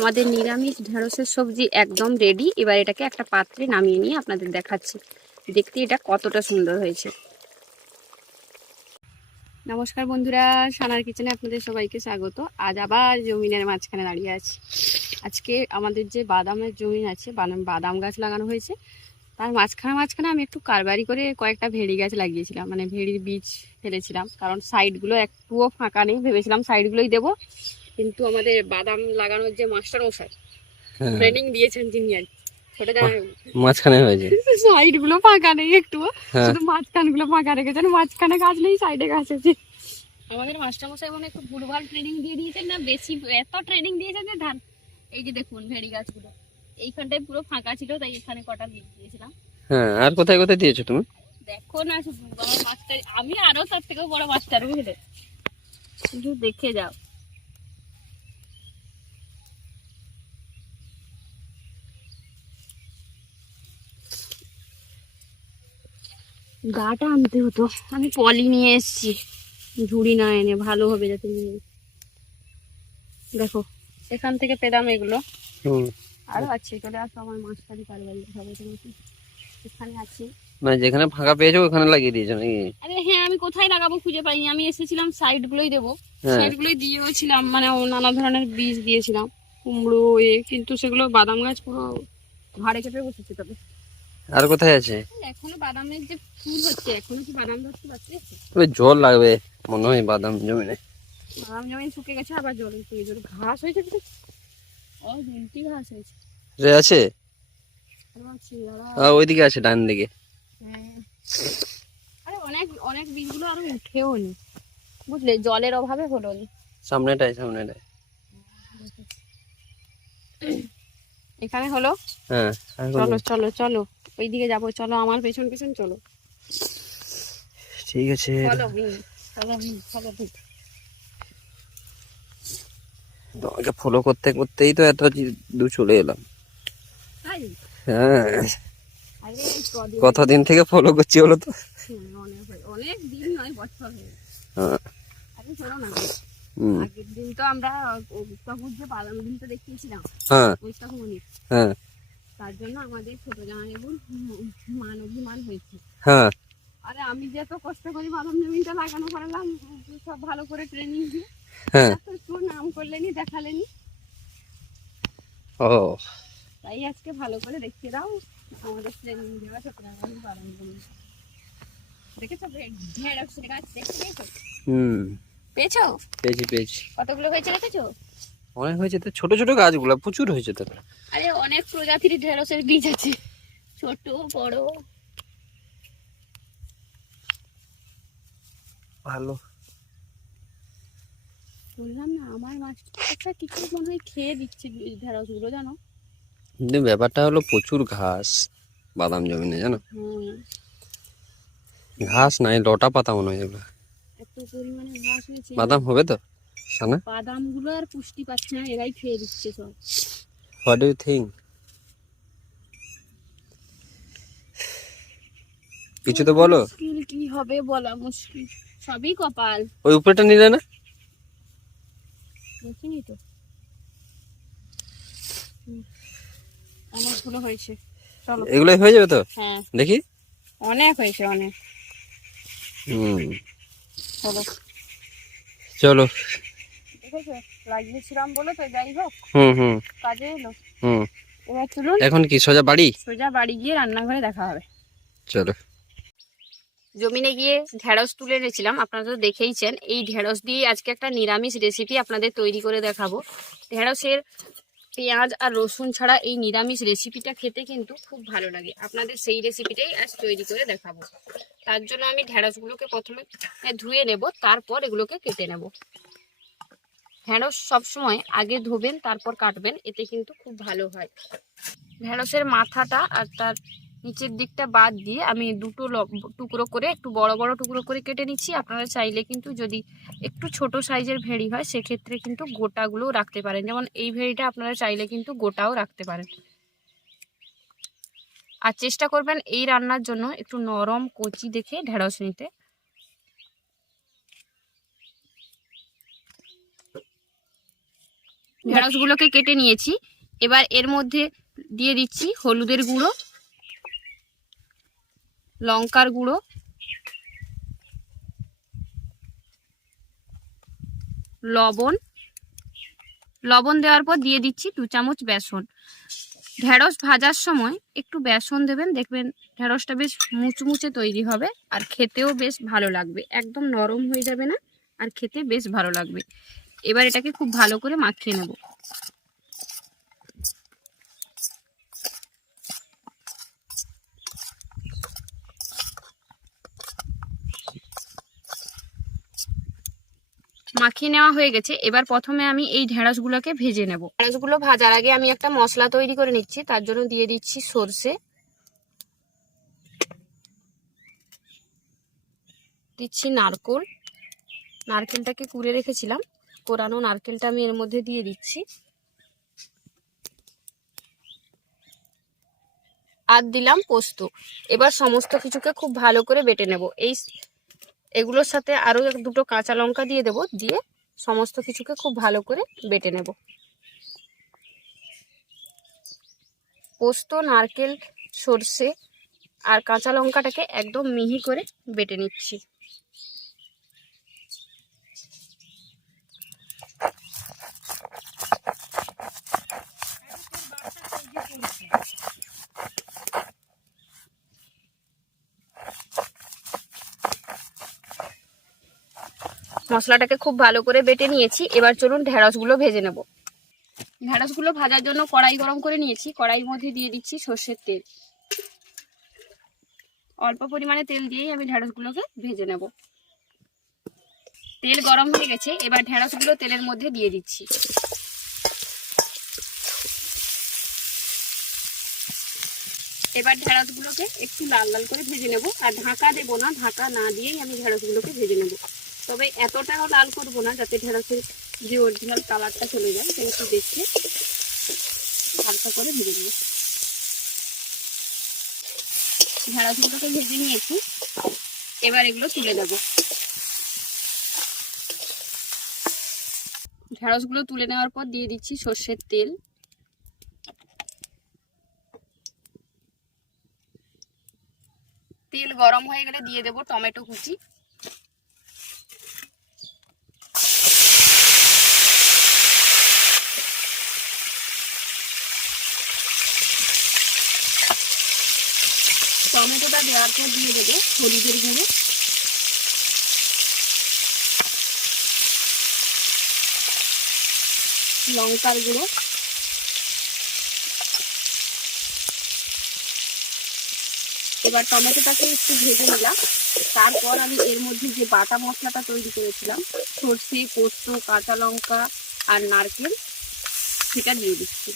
আমাদের নিরামিষ ঢেঁড়সের সবজি একদম রেডি এবার এটাকে একটা পাত্রে নামিয়ে নিয়ে আপনাদের দেখাচ্ছি। দেখতে এটা কতটা সুন্দর হয়েছে। নমস্কার বন্ধুরা, সানার কিচেনে আপনাদের সবাইকে স্বাগত। আজ আবার জমিনের মাঝখানে দাঁড়িয়ে আছি। আজকে আমাদের যে বাদামের জমি আছে, বাদাম গাছ লাগানো হয়েছে। তার মাঝখানে মাঝখানে আমি একটু কারবারি করে কয়েকটা ভেড়ি গাছ লাগিয়েছিলাম। মানে ভেড়ির বীজ ফেলেছিলাম। কারণ সাইডগুলো একটুও ফাঁকা নেই। ভেবেছিলাম সাইডগুলোই দেবো। কিন্তু আমাদের বাদাম লাগানোর যে মাস্টার মশাই হ্যাঁ, ট্রেনিং দিয়েছেন যিনি আর ছোট মাঝখানে হয়েছে। সাইডগুলো ফাঁকা নেই একটু। হ্যাঁ। শুধু মাঝখানগুলো ফাঁকা রেখেছেন মাঝখানে গাছ নেই সাইডে গাছ আছে। আমাদের মাস্টার মশাই মানে একটু ভুলভাল ট্রেনিং দিয়ে দিয়েছেন না? বেশি এত ট্রেনিং দিয়েছেন যে ধান এই যে দেখুন ভেড়ি গাছগুলো এইখানটায় পুরো ফাঁকা ছিল তাই এখানে কটা দিয়ে দিয়েছিলাম। হ্যাঁ আর কোথায় কোথায় দিয়েছ তুমি? দেখো না শুধু আমার মাস্টার আমি আরও তার থেকেও বড় মাস্টার বুঝলে শুধু দেখে যাও। গাটা আনতে হতো। আমি পলি নিয়ে এসেছি। ঝুড়ি না এনে ভালো হবে যাতে দেখো এখান থেকে পেলাম এগুলো। আরও আছে চলে আসো আমার হবে তোমাকে এখানে আছে। যেখানে ফাঁকা পেয়েছ ওখানে লাগিয়ে দিয়েছ নাকি? আরে হ্যাঁ আমি কোথায় লাগাবো খুঁজে পাইনি। আমি এসেছিলাম সাইড গুলোই দেবো। হ্যাঁ। সাইড গুলোই দিয়েওছিলাম মানে নানা ধরনের বীজ দিয়েছিলাম। কুমড়ো এ কিন্তু সেগুলো বাদাম গাছ পুরো ভাড়ে চেপে বসেছে তবে। আর কোথায় আছে? এখনও বাদামের যে ফুল হচ্ছে এখনও কি বাদাম ধরতে পারছি? তবে জল লাগবে মনে হয় বাদাম জমিনে। বাদাম জমিন শুকে গেছে আবার জল জল ঘাস হয়েছে ও দুটি ঘাস হয়েছে। রে আছে? আহ, ওইদিকে আছে ডান দিকে। হ্যাঁ। আরে অনেক অনেক বীজগুলো আরও উঠেও নি। বুঝলে জলের অভাবে হলো নি। সামনেটাই সামনেটাই এখানে হলো? হ্যাঁ চলো চলো চলো। চলো ওইদিকে যাব চলো আমার পেছন পেছন চলো। ঠিক আছে। চলো চলো চলো। তোমাকে ফলো করতে করতেই তো এত দূর চলে এলাম। হ্যাঁ। কতদিন থেকে ফলো করছি বলো তো? অনেক অনেক দিন নয় বছর হয়ে। হ্যাঁ। শোনো না। আগের দিন তো আমরা তখন যে বাদাম দিন তো দেখিয়েছিলাম হ্যাঁ। হ্যাঁ। তার জন্য আমাদের ছোট জামাইবুর মান অভিমান হয়েছে। হ্যাঁ। আরে আমি যে কষ্ট করি বাদাম জমিটা লাগানো করালাম সব ভালো করে ট্রেনিং দিয়ে। হ্যাঁ। একটু নাম করলেনি দেখালেনি। ও। তাই আজকে ভালো করে দেখিয়ে দাও আমাদের ট্রেনিং দেওয়া ছোট বাদাম জমি। দেখেছ? ঢেঁড়স গাছ দেখতে পেয়েছ? হুম। পেয়েছ? পেয়েছি পেয়েছি। কতগুলো হয়েছে দেখেছ? অনেক হয়েছে তো ছোট ছোট গাছগুলো প্রচুর হয়েছে তো। আরে অনেক প্রজাতির ঢেঁড়সের বীজ আছে। ছোট বড়। ভালো। বললাম না আমার মাছটা কিছু মনে হয় খেয়ে দিচ্ছে ঢেঁড়সগুলো জানো? কিন্তু ব্যাপারটা হলো প্রচুর ঘাস বাদাম জমিনে জানো? ঘাস নাই লটা পাতা মনে হয় এগুলো। এত পরিমাণে ঘাস হয়েছে। বাদাম হবে তো সানা বাদামগুলো আর পুষ্টি পাচ্ছে না এরাই খেয়ে দিচ্ছে সব। হোয়াট ডু ইউ থিঙ্ক কিছু তো বলো। কি হবে বলা মুশকিল। সবই কপাল। ওই উপরেটা নিলে না? দেখিনি তো। অনেকগুলো হয়েছে। চলো। এগুলোই হয়ে যাবে তো? হ্যাঁ। দেখি। অনেক হয়েছে অনেক। হুম। চলো। চলো। দেখেছ? লাগিয়েছিলাম বলে তো যাই হোক হুম হুম। কাজে এলো। হুম। এবার চলুন এখন কি সোজা বাড়ি? সোজা বাড়ি গিয়ে রান্নাঘরে দেখা হবে। চলো। জমিনে গিয়ে ঢেঁড়স তুলে এনেছিলাম। আপনারা তো দেখেইছেন এই ঢেঁড়স দিয়ে আজকে একটা নিরামিষ রেসিপি আপনাদের তৈরি করে দেখাবো। ঢেঁড়সের পেঁয়াজ আর রসুন ছাড়া এই নিরামিষ রেসিপিটা খেতে কিন্তু খুব ভালো লাগে। আপনাদের সেই রেসিপিটাই আজ তৈরি করে দেখাবো। তার জন্য আমি ঢেঁড়সগুলোকে প্রথমে ধুয়ে নেব তারপর এগুলোকে কেটে নেব। ঢেঁড়স সবসময় আগে ধোবেন, তারপর কাটবেন, এতে কিন্তু খুব ভালো হয়। ঢেঁড়সের মাথাটা আর তার নিচের দিকটা বাদ দিয়ে আমি দুটো টুকরো করে, একটু বড় বড় টুকরো করে কেটে নিচ্ছি। আপনারা চাইলে কিন্তু যদি একটু ছোট সাইজের ভেড়ি হয়, সেক্ষেত্রে কিন্তু গোটাগুলোও রাখতে পারেন। যেমন এই ভেড়িটা আপনারা চাইলে কিন্তু গোটাও রাখতে পারেন। আর চেষ্টা করবেন এই রান্নার জন্য একটু নরম কচি দেখে ঢেঁড়স নিতে। ঢেঁড়সগুলোকে কেটে নিয়েছি। এবার এর মধ্যে দিয়ে দিচ্ছি হলুদের গুঁড়ো, লঙ্কার গুঁড়ো, লবণ। লবণ দেওয়ার পর দিয়ে দিচ্ছি দু চামচ বেসন। ঢেঁড়স ভাজার সময় একটু বেসন দেবেন, দেখবেন ঢেঁড়সটা বেশ মুচমুচে তৈরি হবে আর খেতেও বেশ ভালো লাগবে। একদম নরম হয়ে যাবে না, আর খেতে বেশ ভালো লাগবে। এবার এটাকে খুব ভালো করে মাখিয়ে নেব। মাখিয়ে নেওয়া হয়ে গেছে। এবার প্রথমে আমি এই ঢেঁড়সগুলোকে ভেজে নেব। ঢেঁড়সগুলো ভাজার আগে আমি একটা মশলা তৈরি করে নিচ্ছি। তার জন্য দিয়ে দিচ্ছি সর্ষে। দিচ্ছি নারকোল। নারকেলটাকে কুড়ে রেখেছিলাম। কোরানো নারকেলটা আমি এর মধ্যে দিয়ে দিচ্ছি। আর দিলাম পোস্ত। এবার সমস্ত কিছুকে খুব ভালো করে বেটে নেব। এই এগুলোর সাথে আরও দুটো কাঁচা লঙ্কা দিয়ে দেব, দিয়ে সমস্ত কিছুকে খুব ভালো করে বেটে নেব। পোস্ত, নারকেল, সর্ষে আর কাঁচা লঙ্কাটাকে একদম মিহি করে বেটে নিচ্ছি। মশলাটাকে খুব ভালো করে বেটে নিয়েছি। এবার চলুন ঢেঁড়সগুলো ভেজে নেব। ঢেঁড়সগুলো ভাজার জন্য কড়াই গরম করে নিয়েছি। কড়াইয়ের মধ্যে দিয়ে দিচ্ছি সর্ষের তেল। অল্প পরিমাণে তেল দিয়েই আমি ঢেঁড়সগুলোকে ভেজে নেব। তেল গরম হয়ে গেছে, এবার ঢেঁড়সগুলো তেলের মধ্যে দিয়ে দিচ্ছি। এবার ঢেঁড়সগুলোকে একটু লাল লাল করে ভেজে নেব। আর ঢাকা দেবো না, ঢাকা না দিয়েই আমি ঢেঁড়সগুলোকে ভেজে নেব। তবে এতটাও লাল করব না যাতে ঢেঁড়সের যে অরিজিনাল কালারটা চলে যায়, সেটা একটু দেখে হালকা করে ভেজে নেব। ঢেঁড়সগুলোকে ভেজে নিয়েছি। এবার এগুলো তুলে দেবো ঢেঁড়সগুলো তুলে নেওয়ার পর দিয়ে দিচ্ছি সর্ষের তেল। তেল গরম হয়ে গেলে দিয়ে দেবো টমেটো কুচি। টমেটোটা দেওয়ার পর দিয়ে দেবো হলুদের গুঁড়ো। লঙ্কার গুঁড়ো। এবার টমেটোটাকে একটু ভেজে নিলাম। তারপর আমি এর মধ্যে যে বাটা মশলাটা তৈরি করেছিলাম, সর্ষে, পোস্ত, কাঁচা লঙ্কা আর নারকেল, সেটা দিয়ে দিচ্ছি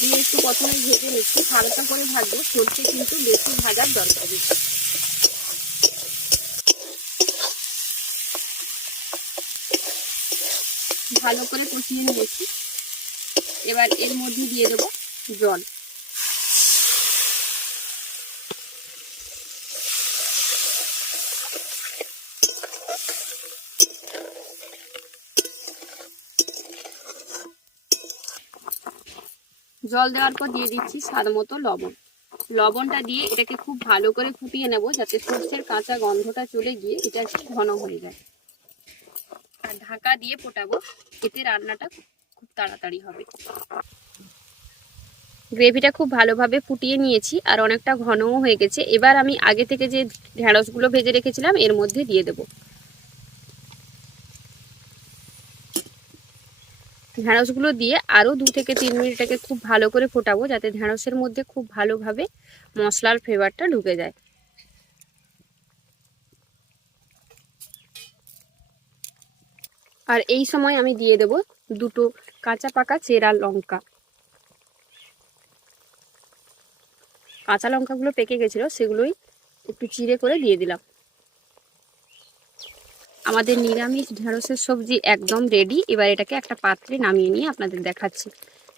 দিয়ে একটু প্রথমে ভেজে নিচ্ছি। হালকা করে ভাজবো। সর্ষে কিন্তু বেশি ভাজার দরকার ভালো করে কষিয়ে নিয়েছি। এবার এর মধ্যে দিয়ে দেবো জল। জল দেওয়ার পর দিয়ে দিচ্ছি স্বাদ মতো লবণ। লবণটা দিয়ে এটাকে খুব ভালো করে ফুটিয়ে নেব যাতে সর্ষের কাঁচা গন্ধটা চলে গিয়ে এটা ঘন হয়ে যায়। আর ঢাকা দিয়ে ফোটাবো, এতে রান্নাটা খুব তাড়াতাড়ি হবে। গ্রেভিটা খুব ভালোভাবে ফুটিয়ে নিয়েছি আর অনেকটা ঘনও হয়ে গেছে। এবার আমি আগে থেকে যে ঢেঁড়সগুলো ভেজে রেখেছিলাম এর মধ্যে দিয়ে দেব। ঢেঁড়সগুলো দিয়ে আরও দু থেকে তিন মিনিট এটাকে খুব ভালো করে ফোটাবো, যাতে ঢেঁড়সের মধ্যে খুব ভালোভাবে মশলার ফ্লেভারটা ঢুকে যায়। আর এই সময় আমি দিয়ে দেব দুটো কাঁচা পাকা চেরা লঙ্কা। কাঁচা লঙ্কাগুলো পেকে গেছিল, সেগুলোই একটু চিড়ে করে দিয়ে দিলাম। আমাদের নিরামিষ ঢেঁড়সের সবজি একদম রেডি এবার এটাকে একটা পাত্রে নামিয়ে নিয়ে আপনাদের দেখাচ্ছি।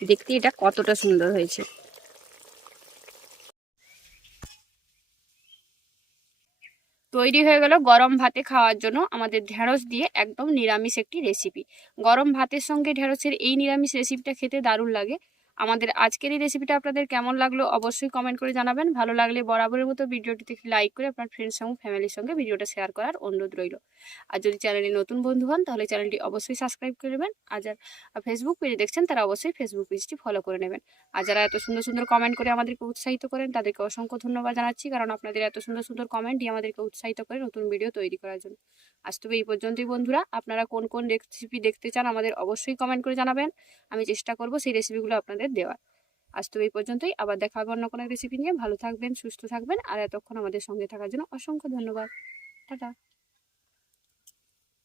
দেখতে এটা কতটা সুন্দর হয়েছে। তৈরি হয়ে গেল গরম ভাতে খাওয়ার জন্য আমাদের ঢেঁড়স দিয়ে একদম নিরামিষ একটি রেসিপি গরম ভাতের সঙ্গে ঢেঁড়সের এই নিরামিষ রেসিপিটা খেতে দারুণ লাগে। আমাদের আজকের এই রেসিপিটা আপনাদের কেমন লাগল অবশ্যই কমেন্ট করে জানাবেন। ভালো লাগলে বরাবরের মতো ভিডিওটিতে লাইক করে আপনার ফ্রেন্ডস এবং ফ্যামিলির সঙ্গে ভিডিওটা শেয়ার করার অনুরোধ রইল। আর যদি চ্যানেলে নতুন বন্ধু হন, তাহলে চ্যানেলটি অবশ্যই সাবস্ক্রাইব করে নেবেন। আর যারা ফেসবুক পেজে দেখছেন, তারা অবশ্যই ফেসবুক পেজটি ফলো করে নেবেন। আর যারা এত সুন্দর সুন্দর কমেন্ট করে আমাদেরকে উৎসাহিত করেন, তাদেরকে অসংখ্য ধন্যবাদ জানাচ্ছি, কারণ আপনাদের এত সুন্দর সুন্দর কমেন্টই আমাদেরকে উৎসাহিত করে নতুন ভিডিও তৈরি করার জন্য। আজ তবে এই পর্যন্তই বন্ধুরা। আপনারা কোন কোন রেসিপি দেখতে চান আমাদের অবশ্যই কমেন্ট করে জানাবেন। আমি চেষ্টা করব সেই রেসিপিগুলো আপনাদের দেওয়ার। আজ তবে এই পর্যন্তই। আবার দেখা হবে অন্য কোনো রেসিপি নিয়ে। ভালো থাকবেন, সুস্থ থাকবেন। আর এতক্ষণ আমাদের সঙ্গে থাকার জন্য অসংখ্য ধন্যবাদ। টাটা।